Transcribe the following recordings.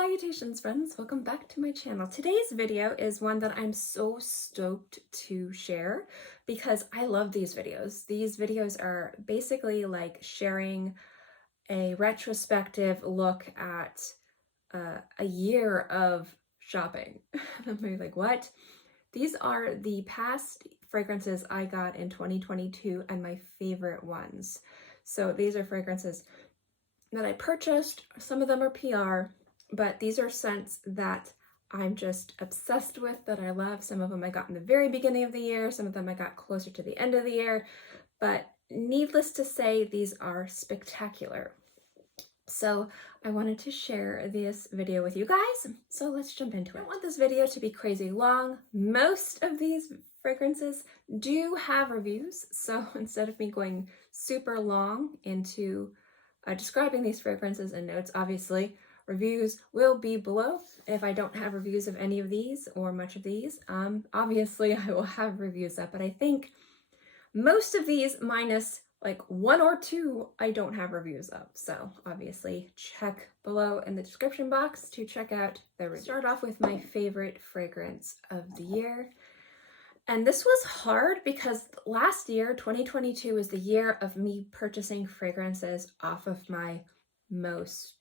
Salutations friends, welcome back to my channel. Today's video is one that I'm so stoked to share because I love these videos. These videos are basically like sharing a retrospective look at a year of shopping. I'm like, what? These are the past fragrances I got in 2022 and my favorite ones. So these are fragrances that I purchased. Some of them are PR, but these are scents that I'm just obsessed with, that I love. Some of them I got in the very beginning of the year, some of them I got closer to the end of the year, but needless to say, these are spectacular. So I wanted to share this video with you guys, so let's jump into it. I don't want this video to be crazy long. Most of these fragrances do have reviews, so instead of me going super long into describing these fragrances and notes, obviously reviews will be below. If I don't have reviews of any of these or much of these, obviously I will have reviews up, but I think most of these, minus like one or two, I don't have reviews of. So obviously check below in the description box to check out the review. Start off with my favorite fragrance of the year. And this was hard because last year, 2022, was the year of me purchasing fragrances off of my most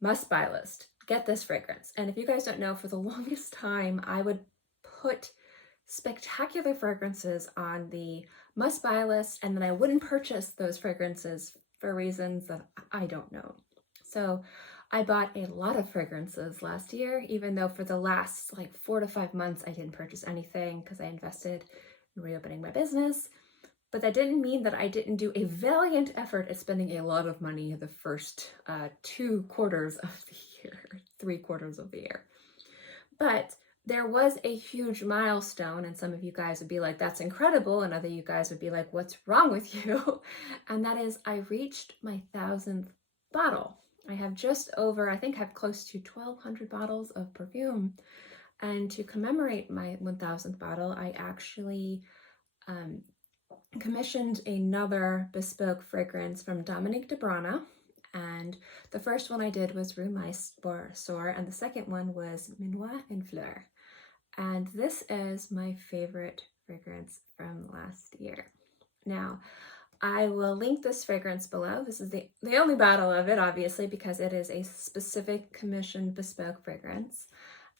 must-buy list. Get this fragrance. And if you guys don't know, for the longest time, I would put spectacular fragrances on the must-buy list, and then I wouldn't purchase those fragrances for reasons that I don't know. So I bought a lot of fragrances last year, even though for the last like 4 to 5 months I didn't purchase anything because I invested in reopening my business. But that didn't mean that I didn't do a valiant effort at spending a lot of money the first 2 quarters of the year, 3 quarters of the year. But there was a huge milestone, and some of you guys would be like, that's incredible, and other you guys would be like, what's wrong with you? And that is, I reached my 1,000th bottle. I have just over, I think I have close to 1,200 bottles of perfume. And to commemorate my 1,000th bottle, I actually commissioned another bespoke fragrance from Dominique Debrana. And the first one I did was Rue Mysore, and the second one was Nuwa and Fleur. And this is my favorite fragrance from last year. Now, I will link this fragrance below. This is the only bottle of it, obviously, because it is a specific commissioned bespoke fragrance.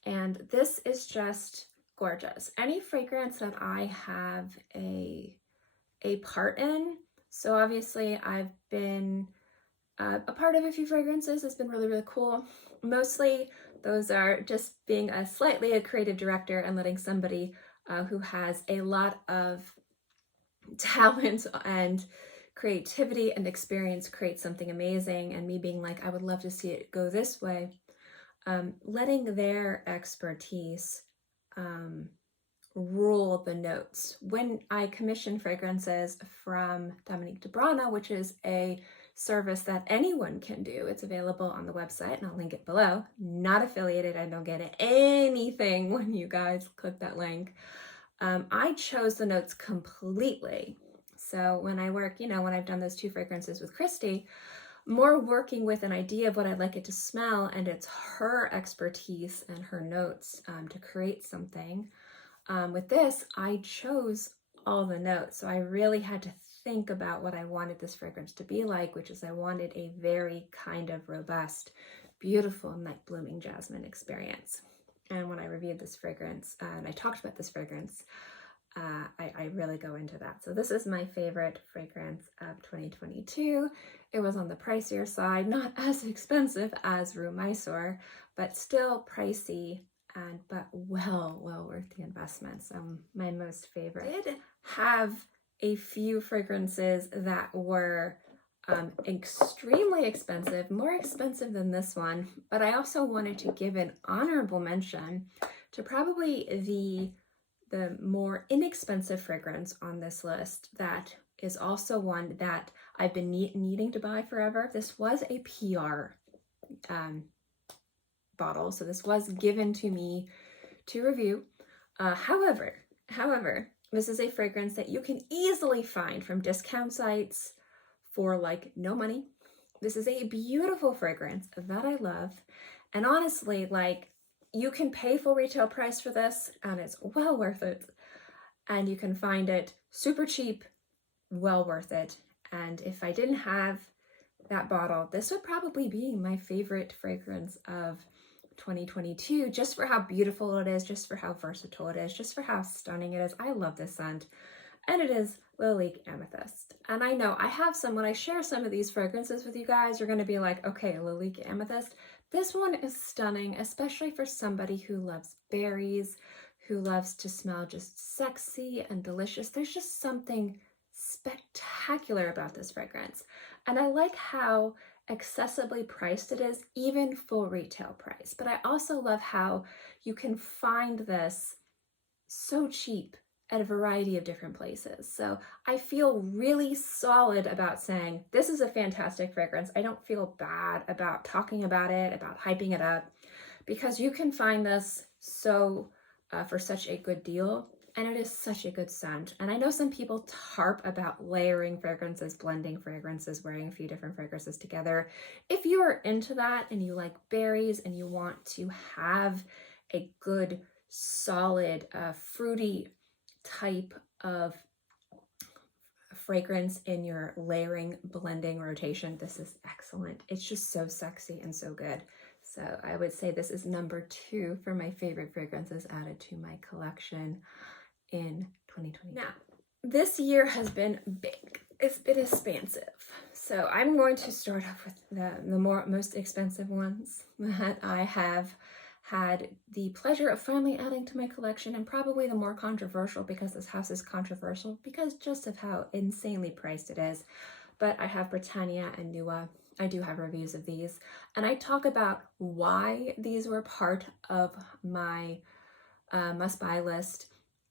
And this is just gorgeous. Any fragrance that I have a part in, so obviously I've been a part of a few fragrances. It's been really, really cool. Mostly those are just being a creative director and letting somebody who has a lot of talent and creativity and experience create something amazing, and me being like, I would love to see it go this way. Letting their expertise rule the notes. When I commission fragrances from Dominique Debrana, which is a service that anyone can do, it's available on the website, and I'll link it below. Not affiliated, I don't get anything when you guys click that link. I chose the notes completely. So when I work, when I've done those 2 fragrances with Christy, more working with an idea of what I'd like it to smell, and it's her expertise and her notes to create something. With this, I chose all the notes, so I really had to think about what I wanted this fragrance to be like, which is I wanted a very kind of robust, beautiful night blooming jasmine experience. And when I reviewed this fragrance and I talked about this fragrance, I really go into that. So this is my favorite fragrance of 2022. It was on the pricier side, not as expensive as Rue Mysore, but still pricey, but well worth the investment. So my most favorite. I did have a few fragrances that were extremely expensive, more expensive than this one, but I also wanted to give an honorable mention to probably the more inexpensive fragrance on this list that is also one that I've been needing to buy forever. This was a PR bottle, so this was given to me to review. However, this is a fragrance that you can easily find from discount sites for like no money. This is a beautiful fragrance that I love. And honestly, like, you can pay full retail price for this and it's well worth it. And you can find it super cheap, well worth it. And if I didn't have that bottle, this would probably be my favorite fragrance of 2022, just for how beautiful it is, just for how versatile it is, just for how stunning it is. I love this scent. And it is Lilique Amethyst. And I know I have some, when I share some of these fragrances with you guys, you're going to be like, okay, Lilique Amethyst. This one is stunning, especially for somebody who loves berries, who loves to smell just sexy and delicious. There's just something spectacular about this fragrance. And I like how accessibly priced it is, even full retail price. But I also love how you can find this so cheap at a variety of different places. So I feel really solid about saying this is a fantastic fragrance. I don't feel bad about talking about it, about hyping it up, because you can find this for such a good deal, and it is such a good scent. And I know some people harp about layering fragrances, blending fragrances, wearing a few different fragrances together. If you are into that and you like berries and you want to have a good, solid, fruity type of fragrance in your layering, blending rotation, this is excellent. It's just so sexy and so good. So I would say this is number 2 for my favorite fragrances added to my collection in 2020. Now, this year has been big. It's been expansive. So I'm going to start off with the most expensive ones that I have had the pleasure of finally adding to my collection, and probably the more controversial, because this house is controversial because just of how insanely priced it is. But I have Britannia and Nua. I do have reviews of these, and I talk about why these were part of my must-buy list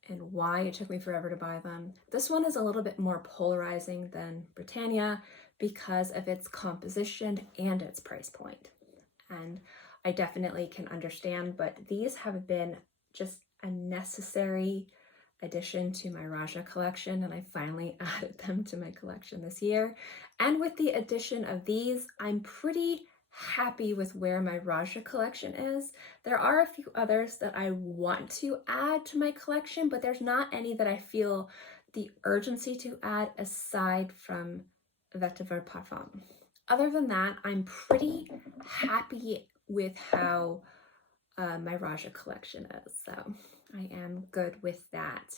and why it took me forever to buy them. This one is a little bit more polarizing than Britannia because of its composition and its price point. And I definitely can understand, but these have been just a necessary addition to my Roja collection, and I finally added them to my collection this year. And with the addition of these, I'm pretty happy with where my Roja collection is. There are a few others that I want to add to my collection, but there's not any that I feel the urgency to add aside from Vetiver Parfum. Other than that, I'm pretty happy with how my Roja collection is, so I am good with that.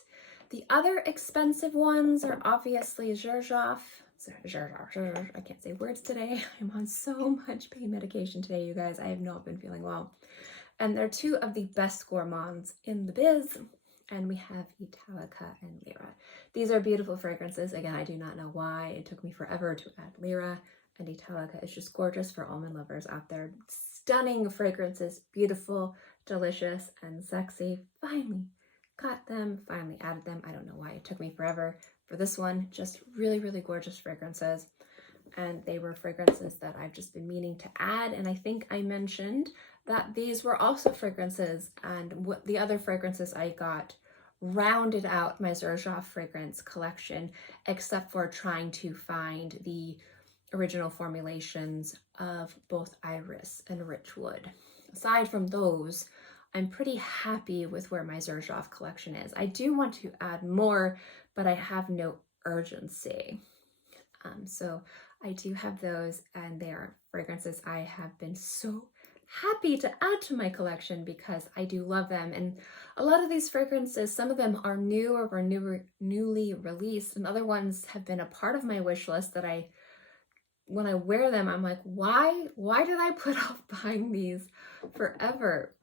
The other expensive ones are obviously Xerjoff. I can't say words today. I'm on so much pain medication today, you guys. I have not been feeling well. And they're 2 of the best gourmands in the biz. And we have Italica and Lira. These are beautiful fragrances. Again, I do not know why it took me forever to add Lira. And Italica is just gorgeous for almond lovers out there. Stunning fragrances, beautiful, delicious, and sexy. Finally got them, finally added them. I don't know why it took me forever. For this one, just really, really gorgeous fragrances. And they were fragrances that I've just been meaning to add. And I think I mentioned that these were also fragrances, and what the other fragrances I got rounded out my Xerjoff fragrance collection, except for trying to find the original formulations of both Iris and Richwood. Aside from those, I'm pretty happy with where my Xerjoff collection is. I do want to add more, but I have no urgency. So I do have those, and they are fragrances I have been so happy to add to my collection because I do love them. And a lot of these fragrances, some of them are new or were newly released, and other ones have been a part of my wish list that when I wear them, I'm like, why did I put off buying these forever?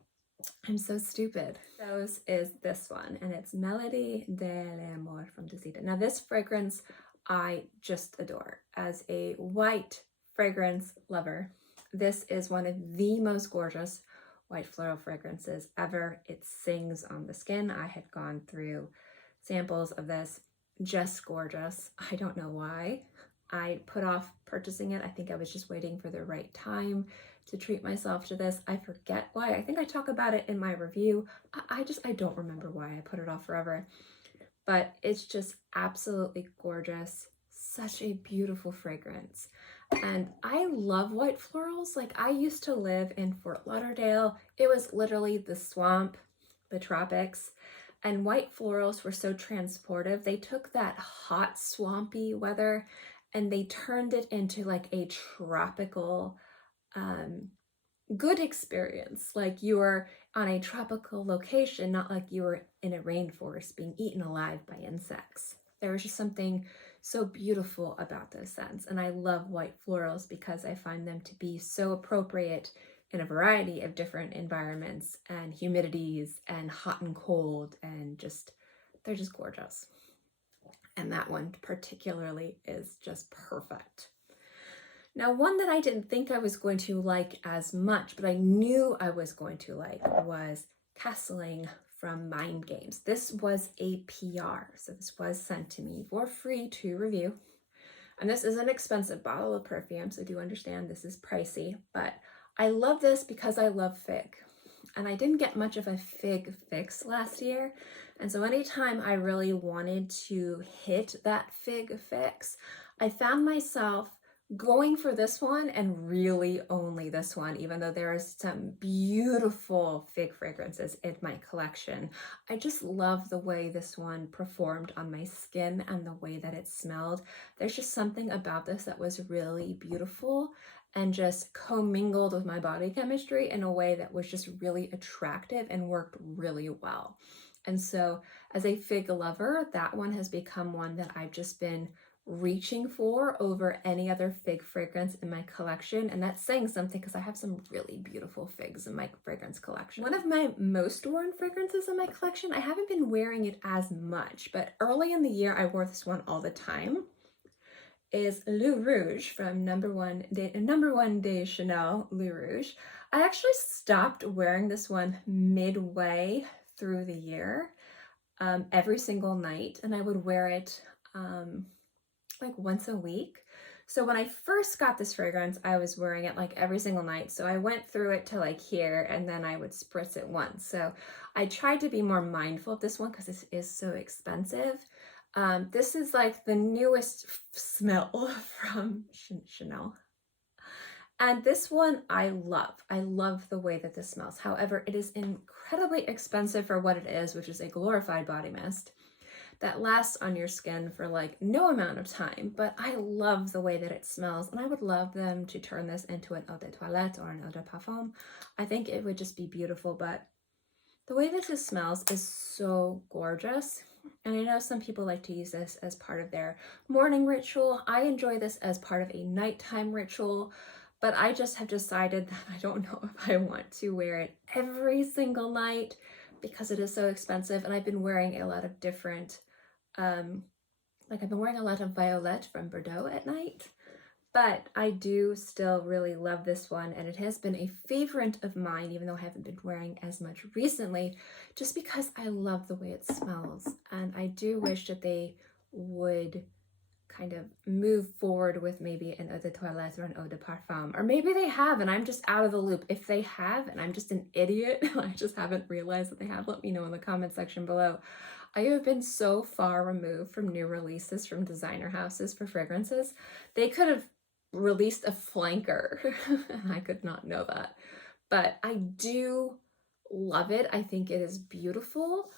I'm so stupid. Those is this one, and it's Melody de l'Amor from Dixit. Now this fragrance I just adore. As a white fragrance lover, this is one of the most gorgeous white floral fragrances ever. It sings on the skin. I had gone through samples of this, just gorgeous. I don't know why I put off purchasing it. I think I was just waiting for the right time to treat myself to this. I forget why. I think I talk about it in my review. I don't remember why I put it off forever, but it's just absolutely gorgeous. Such a beautiful fragrance. And I love white florals. Like, I used to live in Fort Lauderdale. It was literally the swamp, the tropics, and white florals were so transportive. They took that hot, swampy weather and they turned it into like a tropical, good experience. Like you were on a tropical location, not like you were in a rainforest being eaten alive by insects. There was just something so beautiful about those scents. And I love white florals because I find them to be so appropriate in a variety of different environments and humidities and hot and cold, and just, they're just gorgeous. And that one particularly is just perfect. Now, one that I didn't think I was going to like as much, but I knew I was going to like, was Castling from Mind Games. This was a PR, so this was sent to me for free to review. And this is an expensive bottle of perfume, so do understand this is pricey, but I love this because I love fig. And I didn't get much of a fig fix last year. And so anytime I really wanted to hit that fig fix, I found myself going for this one and really only this one, even though there are some beautiful fig fragrances in my collection. I just love the way this one performed on my skin and the way that it smelled. There's just something about this that was really beautiful and just commingled with my body chemistry in a way that was just really attractive and worked really well. And so as a fig lover, that one has become one that I've just been reaching for over any other fig fragrance in my collection. And that's saying something because I have some really beautiful figs in my fragrance collection. One of my most worn fragrances in my collection, I haven't been wearing it as much, but early in the year I wore this one all the time, is Le Rouge from number one de Chanel Le Rouge. I actually stopped wearing this one midway through the year, every single night, and I would wear it like once a week. So when I first got this fragrance, I was wearing it like every single night. So I went through it to like here, and then I would spritz it once. So I tried to be more mindful of this one because this is so expensive. This is like the newest smell from Chanel. And this one I love. I love the way that this smells. However, it is incredibly expensive for what it is, which is a glorified body mist that lasts on your skin for like no amount of time, but I love the way that it smells, and I would love them to turn this into an eau de toilette or an eau de parfum. I think it would just be beautiful, but the way that this smells is so gorgeous. And I know some people like to use this as part of their morning ritual. I enjoy this as part of a nighttime ritual, but I just have decided that I don't know if I want to wear it every single night because it is so expensive. And I've been wearing a lot of different, like I've been wearing a lot of Violet from Bordeaux at night, but I do still really love this one, and it has been a favorite of mine, even though I haven't been wearing as much recently, just because I love the way it smells. And I do wish that they would kind of move forward with maybe an eau de toilette or an eau de parfum, or maybe they have and I'm just out of the loop. If they have and I'm just an idiot and I just haven't realized that they have, let me know in the comment section below. I have been so far removed from new releases from designer houses for fragrances. They could have released a flanker and I could not know that, but I do love it. I think it is beautiful.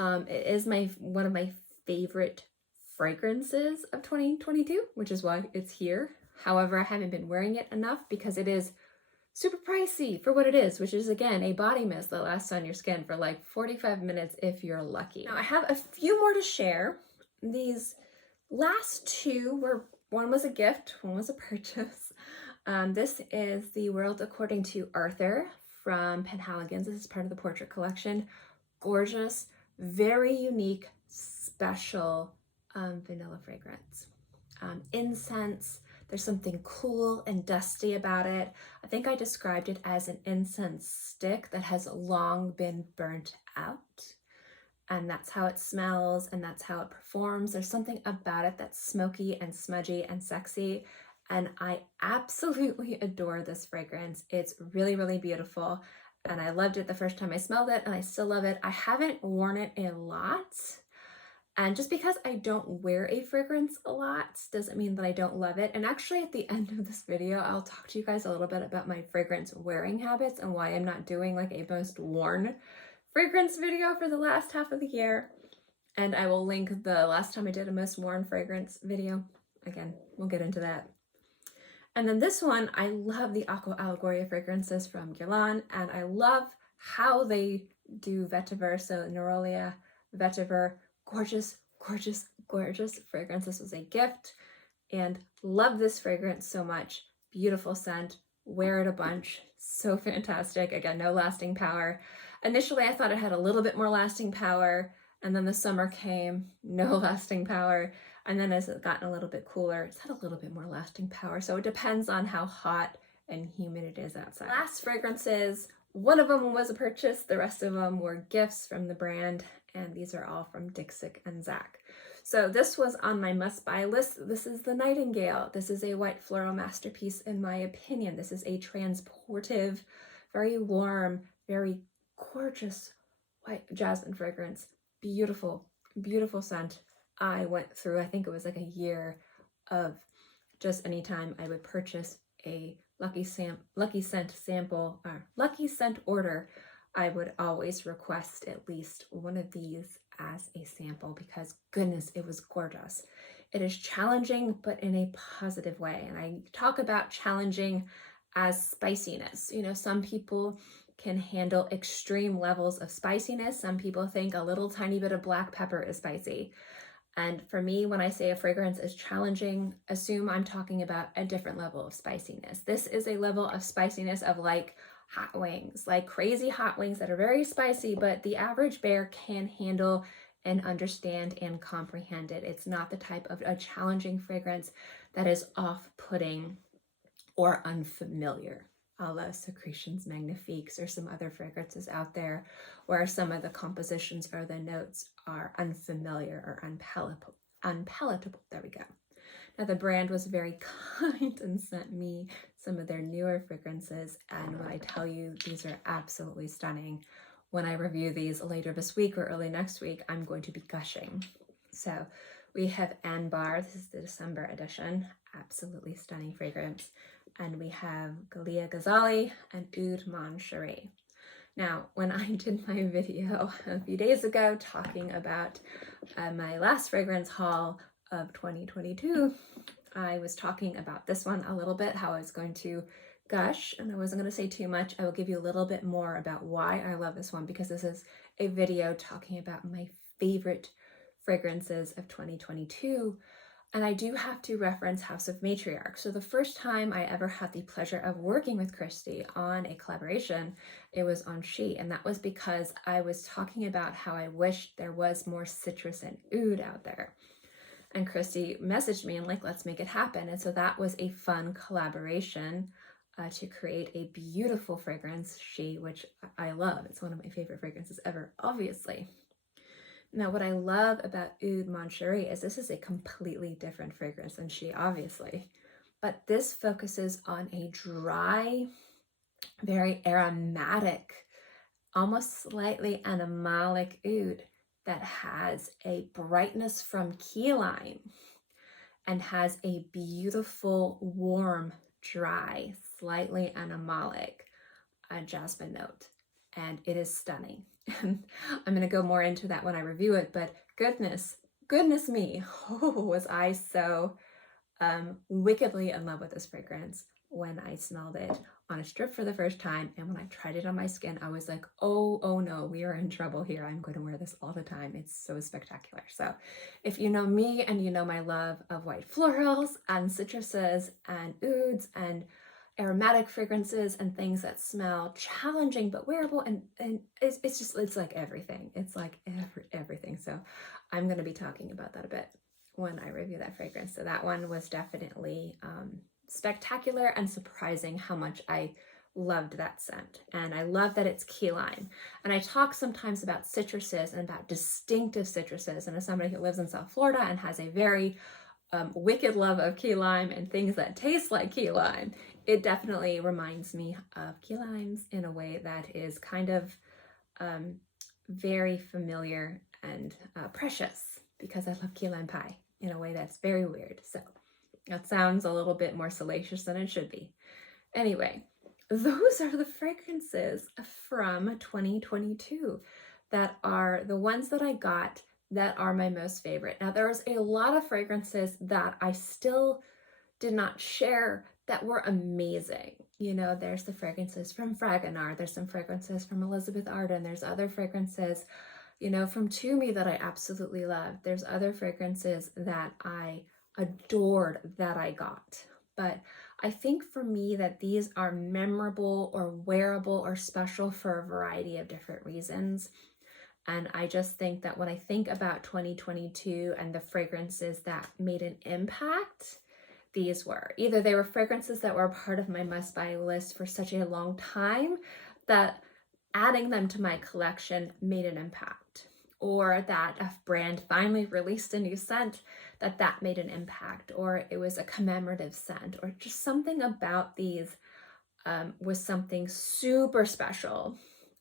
It is one of my favorite fragrances of 2022, which is why it's here. However, I haven't been wearing it enough because it is super pricey for what it is, which is again a body mist that lasts on your skin for like 45 minutes if you're lucky. Now I have a few more to share. These last two were, one was a gift, one was a purchase. This is the World According to Arthur from Penhaligons. This is part of the portrait collection. Gorgeous, very unique, special vanilla fragrance. Incense, there's something cool and dusty about it. I think I described it as an incense stick that has long been burnt out. And that's how it smells and that's how it performs. There's something about it that's smoky and smudgy and sexy. And I absolutely adore this fragrance. It's really, really beautiful. And I loved it the first time I smelled it, and I still love it. I haven't worn it a lot. And just because I don't wear a fragrance a lot doesn't mean that I don't love it. And actually at the end of this video, I'll talk to you guys a little bit about my fragrance wearing habits and why I'm not doing like a most worn fragrance video for the last half of the year. And I will link the last time I did a most worn fragrance video. Again, we'll get into that. And then this one, I love the Aqua Allegoria fragrances from Guerlain, and I love how they do vetiver. So Neroli vetiver, gorgeous, gorgeous, gorgeous fragrance. This was a gift and love this fragrance so much. Beautiful scent, wear it a bunch, so fantastic. Again, no lasting power. Initially, I thought it had a little bit more lasting power, and then the summer came, no lasting power. And then as it gotten a little bit cooler, it's had a little bit more lasting power. So it depends on how hot and humid it is outside. Last fragrances, one of them was a purchase, the rest of them were gifts from the brand, and these are all from Dixit Zak. So this was on my must-buy list. This is the Nightingale. This is a white floral masterpiece in my opinion. This is a transportive, very warm, very gorgeous white jasmine fragrance. Beautiful, beautiful scent. I went through, I think it was like a year of just anytime I would purchase a lucky scent sample or lucky scent order, I would always request at least one of these as a sample because goodness, it was gorgeous. It is challenging, but in a positive way. And I talk about challenging as spiciness. You know, some people can handle extreme levels of spiciness. Some people think a little tiny bit of black pepper is spicy. And for me, when I say a fragrance is challenging, assume I'm talking about a different level of spiciness. This is a level of spiciness of like hot wings, like crazy hot wings that are very spicy, but the average bear can handle and understand and comprehend it. It's not the type of a challenging fragrance that is off-putting or unfamiliar, a la Secretions Magnifiques or some other fragrances out there where some of the compositions or the notes are unfamiliar or unpalatable. There we go. Now the brand was very kind and sent me some of their newer fragrances, and when I tell you these are absolutely stunning, when I review these later this week or early next week, I'm going to be gushing. So we have Anbar, this is the December edition, absolutely stunning fragrance. And we have Galia Ghazali and Oud Manchuri. Now, when I did my video a few days ago talking about my last fragrance haul of 2022, I was talking about this one a little bit, how I was going to gush, and I wasn't going to say too much. I will give you a little bit more about why I love this one, because this is a video talking about my favorite fragrances of 2022. And I do have to reference House of Matriarch. So the first time I ever had the pleasure of working with Kristi on a collaboration, it was on She, and that was because I was talking about how I wished there was more citrus and oud out there. And Kristi messaged me and like, let's make it happen. And so that was a fun collaboration to create a beautiful fragrance, She, which I love. It's one of my favorite fragrances ever, obviously. Now, what I love about Oud Manchuri is this is a completely different fragrance than She, obviously, but this focuses on a dry, very aromatic, almost slightly animalic oud that has a brightness from key lime and has a beautiful, warm, dry, slightly animalic jasmine note, and it is stunning. I'm going to go more into that when I review it, but goodness me, oh, was I so wickedly in love with this fragrance when I smelled it on a strip for the first time, and when I tried it on my skin, I was like, oh no, we are in trouble here. I'm going to wear this all the time. It's so spectacular. So if you know me and you know my love of white florals and citruses and ouds and aromatic fragrances and things that smell challenging but wearable, and it's like everything. It's like everything. So I'm going to be talking about that a bit when I review that fragrance. So that one was definitely spectacular and surprising how much I loved that scent. And I love that it's key lime. And I talk sometimes about citruses and about distinctive citruses, and as somebody who lives in South Florida and has a very wicked love of key lime and things that taste like key lime, it definitely reminds me of key limes in a way that is kind of very familiar and precious. because I love key lime pie in a way that's very weird. So that sounds a little bit more salacious than it should be. Anyway, those are the fragrances from 2022 that are the ones that I got that are my most favorite. Now, there's a lot of fragrances that I still did not share that were amazing. You know, there's the fragrances from Fragonard, there's some fragrances from Elizabeth Arden, there's other fragrances, you know, from Toomey that I absolutely love. There's other fragrances that I adored that I got. But I think for me that these are memorable or wearable or special for a variety of different reasons. And I just think that when I think about 2022 and the fragrances that made an impact, these were. Either they were fragrances that were a part of my must-buy list for such a long time that adding them to my collection made an impact, or that a brand finally released a new scent that made an impact, or it was a commemorative scent, or just something about these was something super special,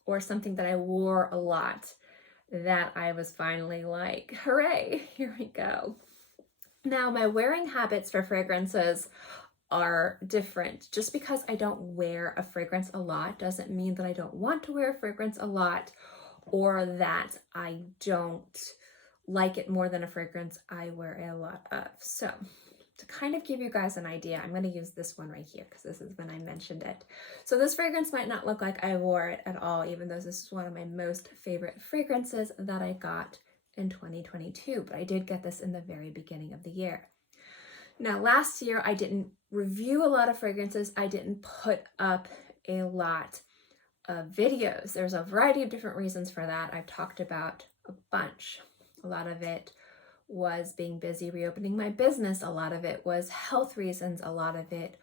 or something that I wore a lot that I was finally like, hooray, here we go. Now, my wearing habits for fragrances are different. Just because I don't wear a fragrance a lot doesn't mean that I don't want to wear a fragrance a lot, or that I don't like it more than a fragrance I wear a lot of. So to kind of give you guys an idea, I'm going to use this one right here because this is when I mentioned it. So this fragrance might not look like I wore it at all, even though this is one of my most favorite fragrances that I got in 2022, but I did get this in the very beginning of the year. Now, last year, I didn't review a lot of fragrances. I didn't put up a lot of videos. There's a variety of different reasons for that. I've talked about a bunch. A lot of it was being busy reopening my business. A lot of it was health reasons. A lot of it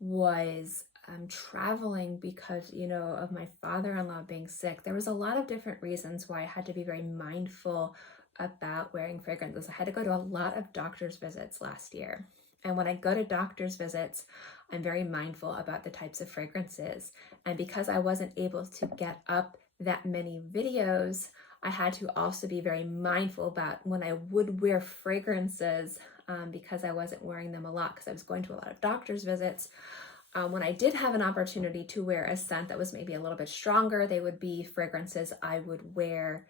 was traveling because, you know, of my father-in-law being sick. There was a lot of different reasons why I had to be very mindful about wearing fragrances. I had to go to a lot of doctor's visits last year. And when I go to doctor's visits, I'm very mindful about the types of fragrances. And because I wasn't able to get up that many videos, I had to also be very mindful about when I would wear fragrances because I wasn't wearing them a lot because I was going to a lot of doctor's visits. When I did have an opportunity to wear a scent that was maybe a little bit stronger, they would be fragrances I would wear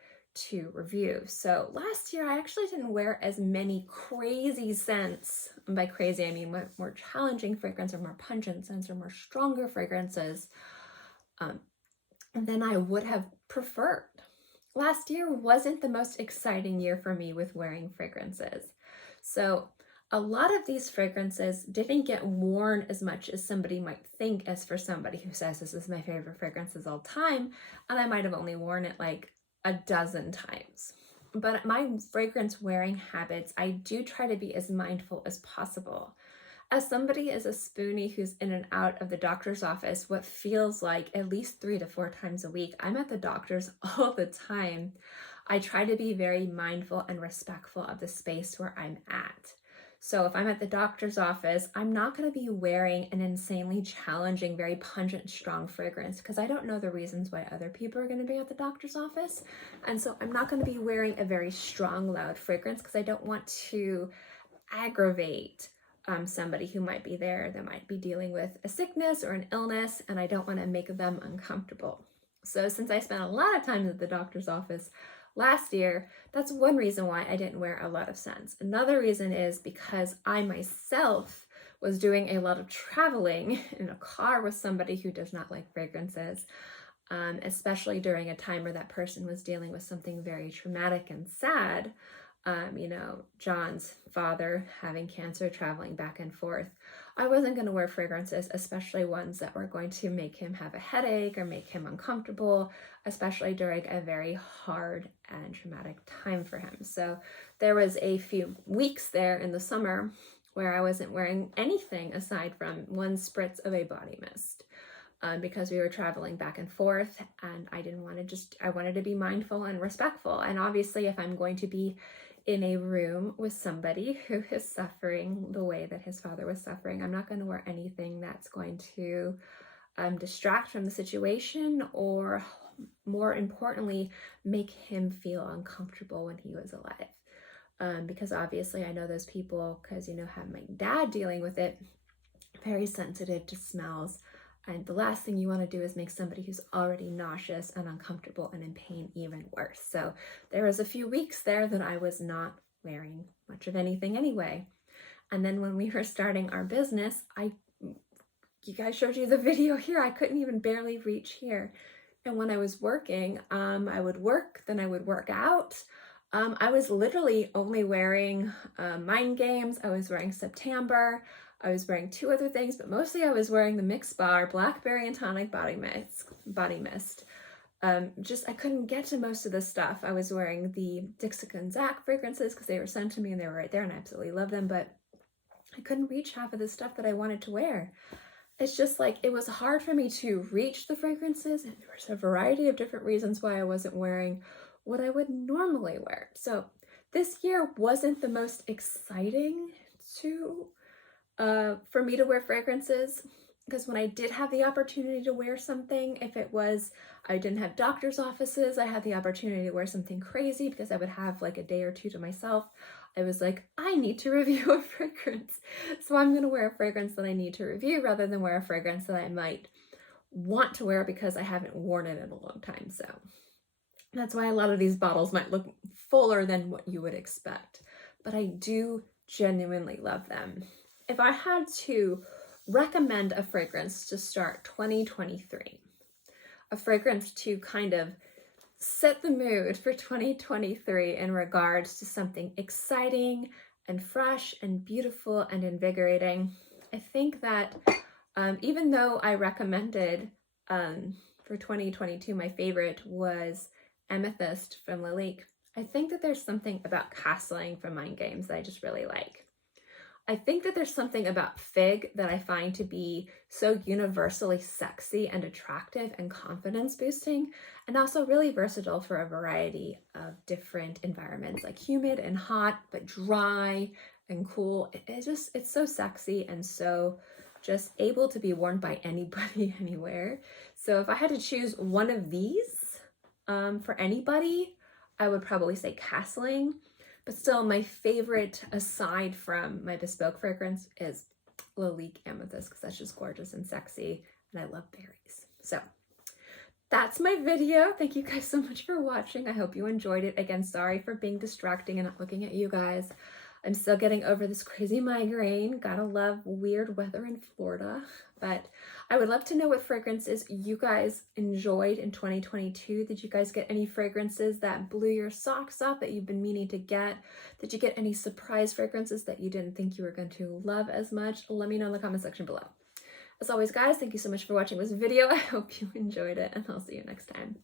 to review. So last year I actually didn't wear as many crazy scents. And by crazy I mean more challenging fragrance or more pungent scents or more stronger fragrances than I would have preferred. Last year wasn't the most exciting year for me with wearing fragrances. So a lot of these fragrances didn't get worn as much as somebody might think, as for somebody who says this is my favorite fragrance of all time, and I might have only worn it like a dozen times. But my fragrance wearing habits, I do try to be as mindful as possible. As somebody as a spoonie who's in and out of the doctor's office, what feels like at least 3 to 4 times a week, I'm at the doctor's all the time. I try to be very mindful and respectful of the space where I'm at. So if I'm at the doctor's office, I'm not going to be wearing an insanely challenging, very pungent, strong fragrance because I don't know the reasons why other people are going to be at the doctor's office. And so I'm not going to be wearing a very strong, loud fragrance because I don't want to aggravate somebody who might be there that might be dealing with a sickness or an illness, and I don't want to make them uncomfortable. So since I spent a lot of time at the doctor's office last year, that's one reason why I didn't wear a lot of scents. Another reason is because I myself was doing a lot of traveling in a car with somebody who does not like fragrances, especially during a time where that person was dealing with something very traumatic and sad. You know, John's father having cancer, traveling back and forth. I wasn't going to wear fragrances, especially ones that were going to make him have a headache or make him uncomfortable, especially during a very hard and traumatic time for him. So there was a few weeks there in the summer where I wasn't wearing anything aside from one spritz of a body mist. Because we were traveling back and forth, and I didn't want to I wanted to be mindful and respectful. And obviously, if I'm going to be in a room with somebody who is suffering the way that his father was suffering, I'm not going to wear anything that's going to distract from the situation, or more importantly, make him feel uncomfortable when he was alive. because obviously I know those people, because, you know, have my dad dealing with it, very sensitive to smells. And the last thing you want to do is make somebody who's already nauseous and uncomfortable and in pain even worse. So there was a few weeks there that I was not wearing much of anything anyway. And then when we were starting our business, you guys showed you the video here, I couldn't even barely reach here. And when I was working, I would work, then I would work out. I was literally only wearing Mind Games, I was wearing September, I was wearing 2 other things, but mostly I was wearing the Mix Bar Blackberry and Tonic Body Mist. I couldn't get to most of the stuff. I was wearing the Dixit Zak fragrances because they were sent to me and they were right there and I absolutely love them, but I couldn't reach half of the stuff that I wanted to wear. It's just like, it was hard for me to reach the fragrances, and there was a variety of different reasons why I wasn't wearing what I would normally wear. So this year wasn't the most exciting for me to wear fragrances, because when I did have the opportunity to wear something, if it was, I didn't have doctor's offices, I had the opportunity to wear something crazy because I would have like a day or 2 to myself. I was like, I need to review a fragrance. So I'm gonna wear a fragrance that I need to review rather than wear a fragrance that I might want to wear because I haven't worn it in a long time. So that's why a lot of these bottles might look fuller than what you would expect, but I do genuinely love them. If I had to recommend a fragrance to start 2023, a fragrance to kind of set the mood for 2023 in regards to something exciting and fresh and beautiful and invigorating, I think that even though I recommended for 2022, my favorite was Amethyst from Lilique, I think that there's something about Castling from Mind Games that I just really like. I think that there's something about Fig that I find to be so universally sexy and attractive and confidence boosting, and also really versatile for a variety of different environments, like humid and hot, but dry and cool. It's so sexy and so just able to be worn by anybody, anywhere. So if I had to choose one of these for anybody, I would probably say Castling. But still, my favorite, aside from my bespoke fragrance, is Lilique Amethyst, because that's just gorgeous and sexy, and I love berries. So that's my video. Thank you guys so much for watching. I hope you enjoyed it. Again, sorry for being distracting and not looking at you guys. I'm still getting over this crazy migraine. Gotta love weird weather in Florida. But I would love to know what fragrances you guys enjoyed in 2022. Did you guys get any fragrances that blew your socks off that you've been meaning to get? Did you get any surprise fragrances that you didn't think you were going to love as much? Let me know in the comment section below. As always, guys, thank you so much for watching this video. I hope you enjoyed it, and I'll see you next time.